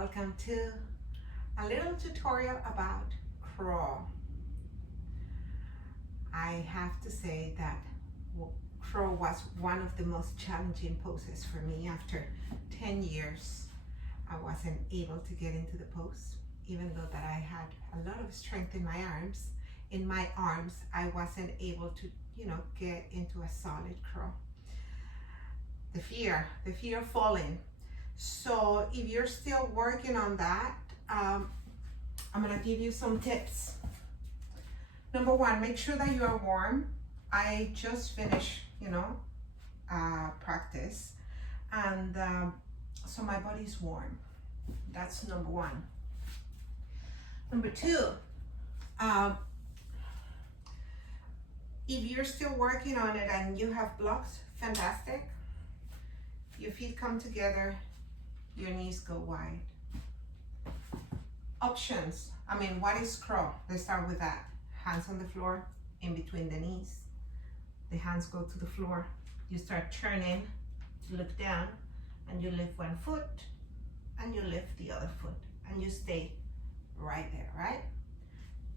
Welcome to a little tutorial about crawl. I have to say that crawl was one of the most challenging poses for me. After 10 years, I wasn't able to get into the pose, even though that I had a lot of strength in my arms. In my arms, I wasn't able to, get into a solid crawl. The fear of falling. So if you're still working on that, I'm gonna give you some tips. Number one, make sure that you are warm. I just finished, practice, and so my body's warm. That's number one. Number two, if you're still working on it and you have blocks, fantastic. Your feet come together, your knees go wide. Options. What is crawl? Let's start with that. Hands on the floor, in between the knees. The hands go to the floor. You start turning to look down, and you lift one foot, and you lift the other foot, and you stay right there, right?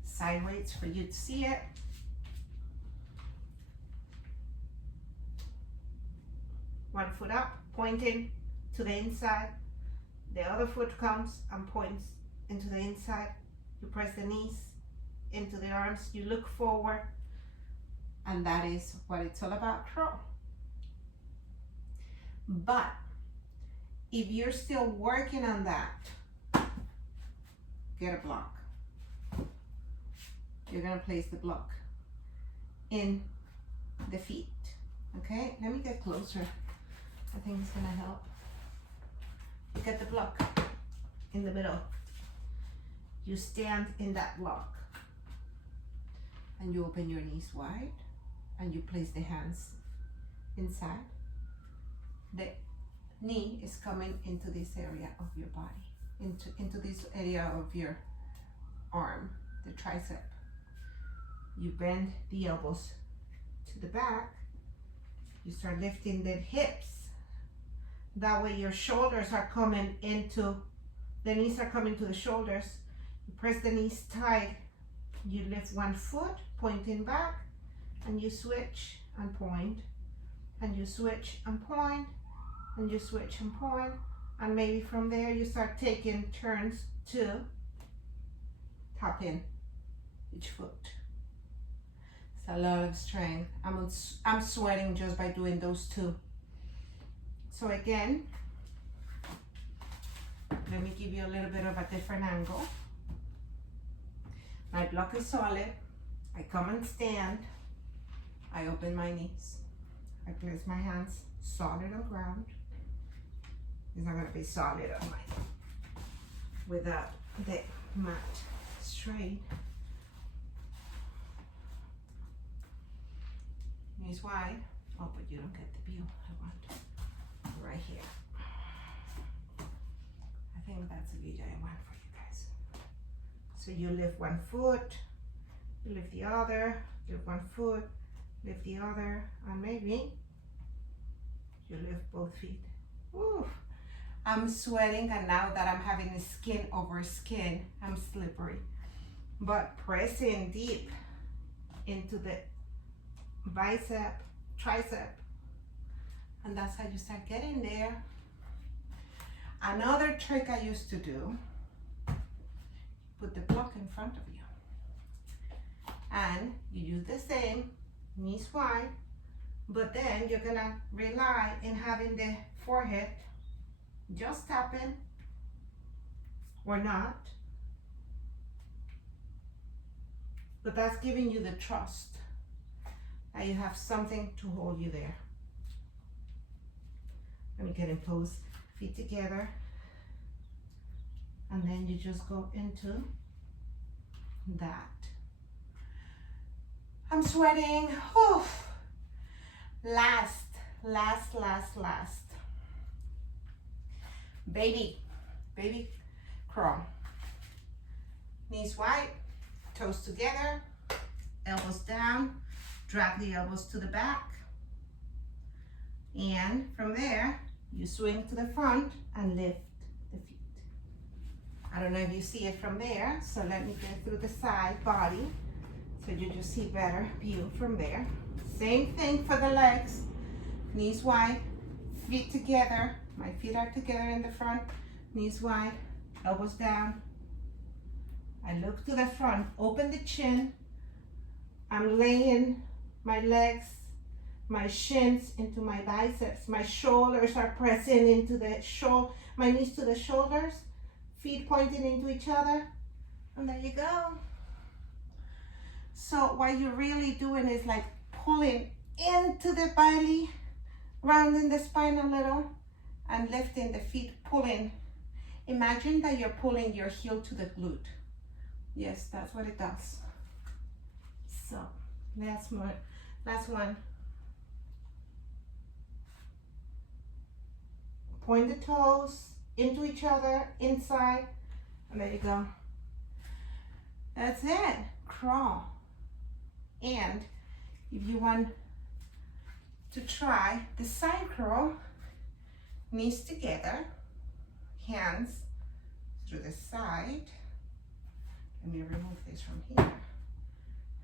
Sideways for you to see it. One foot up, pointing to the inside. The other foot comes and points into the inside. You press the knees into the arms, you look forward, and that is what it's all about, crawl. But if you're still working on that, get a block. You're gonna place the block in the feet, okay? Let me get closer. I think it's gonna help. You get the block in the middle. You stand in that block, and you open your knees wide, and you place the hands inside. The knee is coming into this area of your body, into this area of your arm, the tricep. You bend the elbows to the back. You start lifting the hips. That way your shoulders are coming into, the knees are coming to the shoulders. You press the knees tight. You lift one foot, pointing back, and you switch and point, and you switch and point, and you switch and point, and maybe from there you start taking turns to tap in each foot. It's a lot of strength. I'm sweating just by doing those two. So again, let me give you a little bit of a different angle. My block is solid. I come and stand. I open my knees. I place my hands solid on ground. It's not gonna be solid on without the mat straight. Knees wide. Oh, but you don't get the view I want. Right here. I think that's the view I want for you guys. So you lift one foot, you lift the other, lift one foot, lift the other, and maybe you lift both feet. Woo. I'm sweating, and now that I'm having the skin over skin, I'm slippery. But pressing deep into the bicep, tricep, and that's how you start getting there. Another trick I used to do, put the block in front of you, and you do the same, knees wide, but then you're gonna rely in having the forehead just tapping or not, but that's giving you the trust that you have something to hold you there. Let me get in pose, feet together, and then you just go into that. I'm sweating. Whew. Last. Baby crawl. Knees wide, toes together, elbows down, drag the elbows to the back. And from there, you swing to the front and lift the feet. I don't know if you see it from there, so let me get through the side body so you just see better view from there. Same thing for the legs. Knees wide, feet together. My feet are together in the front, knees wide, elbows down. I look to the front, open the chin. I'm laying my legs, my shins into my biceps. My shoulders are pressing into the shoulder, my knees to the shoulders, feet pointing into each other. And there you go. So what you're really doing is like pulling into the belly, rounding the spine a little, and lifting the feet, pulling. Imagine that you're pulling your heel to the glute. Yes, that's what it does. So, last one. Point the toes into each other, inside, and there you go. That's it, crawl. And if you want to try the side crawl, knees together, hands through the side. Let me remove this from here.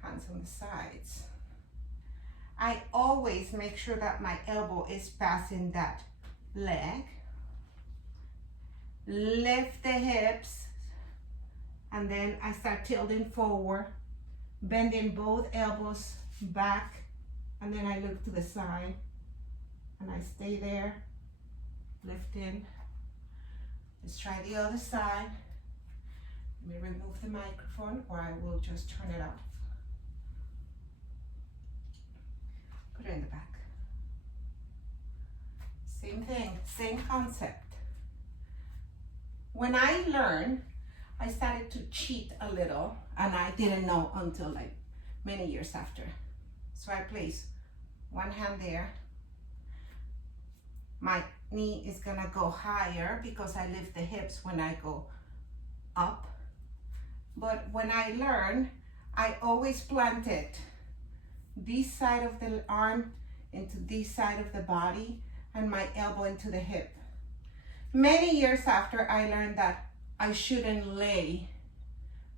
Hands on the sides. I always make sure that my elbow is passing that leg. Lift the hips, and then I start tilting forward, bending both elbows back, and then I look to the side, and I stay there, lifting. Let's try the other side. Let me remove the microphone, or I will just turn it off. Put it in the back. Same thing, same concept. When I learned, I started to cheat a little, and I didn't know until like many years after. So I place one hand there. My knee is gonna go higher because I lift the hips when I go up. But when I learned, I always planted this side of the arm into this side of the body and my elbow into the hip. Many years after, I learned that I shouldn't lay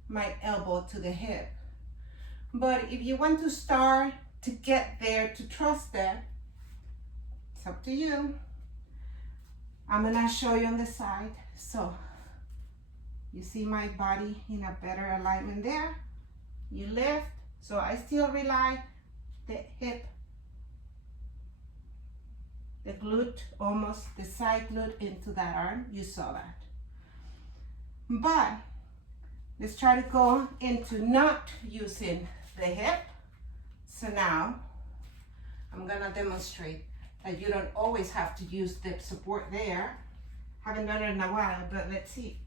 my elbow to the hip. But if you want to start to get there, to trust that, it's up to you. I'm gonna show you on the side. So you see my body in a better alignment there. You lift, so I still rely the hip, the glute, almost the side glute into that arm. You saw that. But let's try to go into not using the hip. So now I'm gonna demonstrate that you don't always have to use the support there. Haven't done it in a while, but let's see.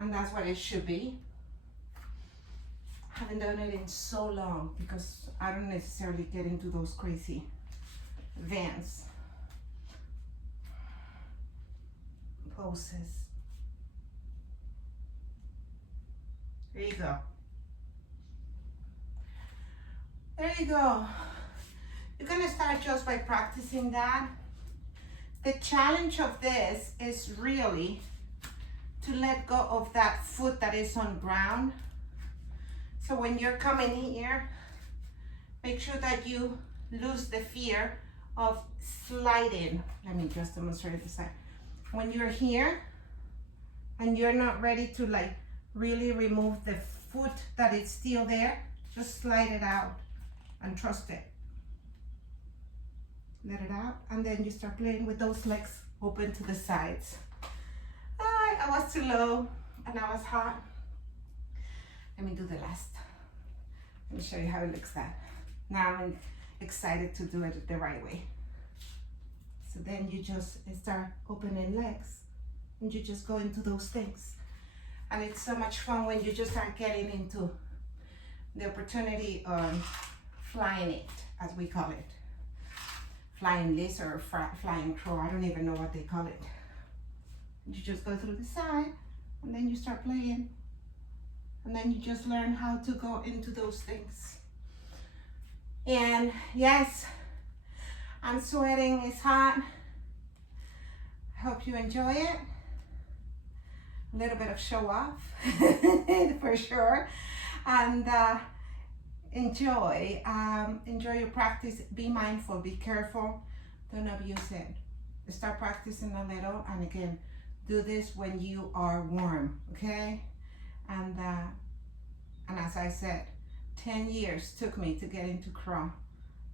And that's what it should be. Haven't done it in so long because I don't necessarily get into those crazy Vans poses. There you go. There you go. You're gonna start just by practicing that. The challenge of this is really to let go of that foot that is on ground. So when you're coming here, make sure that you lose the fear of sliding. Let me just demonstrate this side. When you're here and you're not ready to like really remove the foot that is still there, just slide it out and trust it. Let it out, and then you start playing with those legs open to the sides. I was too low and I was hot. Let me do the last. Let me show you how it looks that. Now I'm excited to do it the right way. So then you just start opening legs and you just go into those things. And it's so much fun when you just start getting into the opportunity of flying it, as we call it. Flying lizard or flying crow, I don't even know what they call it. You just go through the side and then you start playing. And then you just learn how to go into those things. And yes, I'm sweating, it's hot. Hope you enjoy it. A little bit of show off for sure. And enjoy your practice. Be mindful, be careful, don't abuse it. Start practicing a little, and again, do this when you are warm, okay? And as I said, 10 years took me to get into crawl,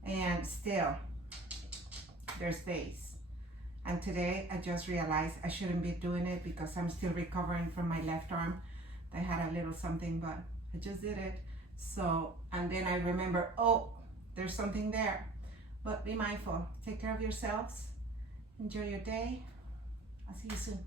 and still there's days. And today I just realized I shouldn't be doing it because I'm still recovering from my left arm. I had a little something, but I just did it. So, and then I remember, oh, there's something there. But be mindful, take care of yourselves, enjoy your day. I'll see you soon.